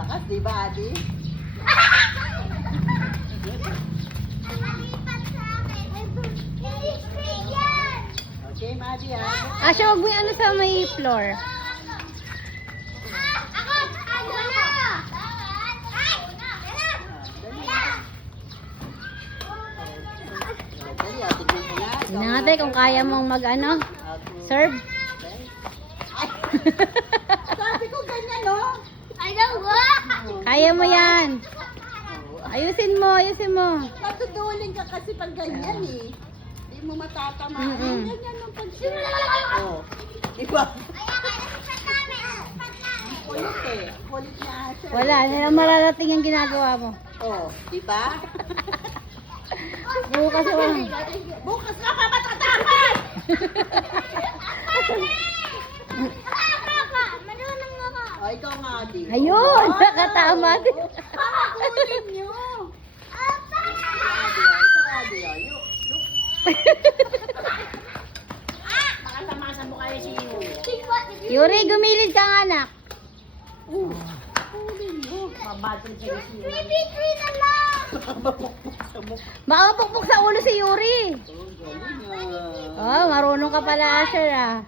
Lakas, di ba, Adi? Okay, Madi, ha? Asya, huwag mo yung ano sa may floor. Dali, tignan mo nga. Tingnan natin kung kaya mong mag ano, serve. Sabi ko ganyan, no? Kaya mo yan. Ayusin mo, ayusin mo. Matutulin ka kasi pag ganyan, eh. Hindi mo matatama. Mm-mm. Ganyan ang pagsimula. Oh, di ba? Kulit eh. Kulit na siya. Wala, na mararating ang ginagawa mo. Oh, di ba? Bukas wala. Bukas ka pa matataman! Oh, ikaw nga, Adi. Ayun, nakatama din. Kunin niyo. Adi, Adi, look. Makatamasa mo kayo si Yuri, gumilid ka nga, anak. Kunin mo. Mabatong siya si Baka pukpuk sa ulo si Yuri. Oh, marunong ka pala, Asher, ah.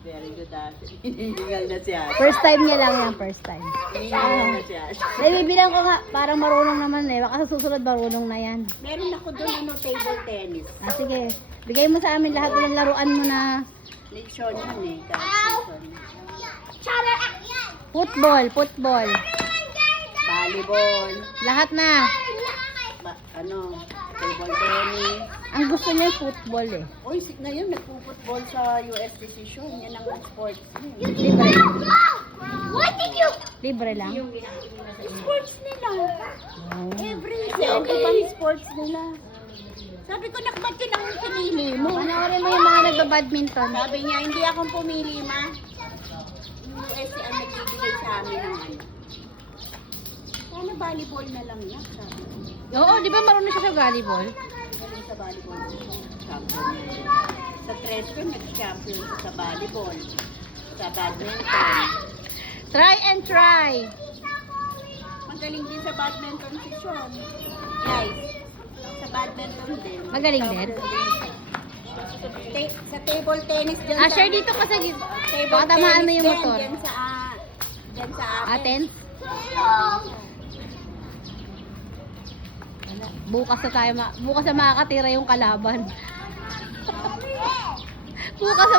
Very good, Ate. Hinihingal na si Ate. First time niya lang yan, first time. Hinihingal na si Ate. Nabibilang ko nga, parang marunong naman eh. Baka sa susunod marunong na yan. Meron ako doon, table tennis. Ah, sige. Bigay mo sa amin lahat ng laruan mo na Lechon yun eh. Lechon. football, football. Volleyball. Lahat na. Table tennis. Ang gusto niya football eh. Uy, ngayon nagpo-football sa US Decision. Yan ang sports. Libre. Libre lang. Sports nila. Oh. Every day. Sports nila. Sabi ko, nakbat yun ang pinili mo. Panoorin mo yung mga nagba-badminton. Sabi niya, hindi akong pumili, ma. US ang nagbibigay sa amin ng ano. Sana volleyball na lang yan, sabi ko. Oo, di ba marunong siya sa volleyball? Galing sa volleyball. Champion niya. Sa Tresco, nag-champion siya sa volleyball. Sa badminton. Try and try. Magaling din sa badminton si Sean. Guys, sa badminton din. Magaling din? Sa table tennis dyan. Asher, dito ka sa table baka tamaan mo yung tennis motor. Dyan sa Aten? Bukas na tayo, bukas na makakatira yung kalaban. Bukas na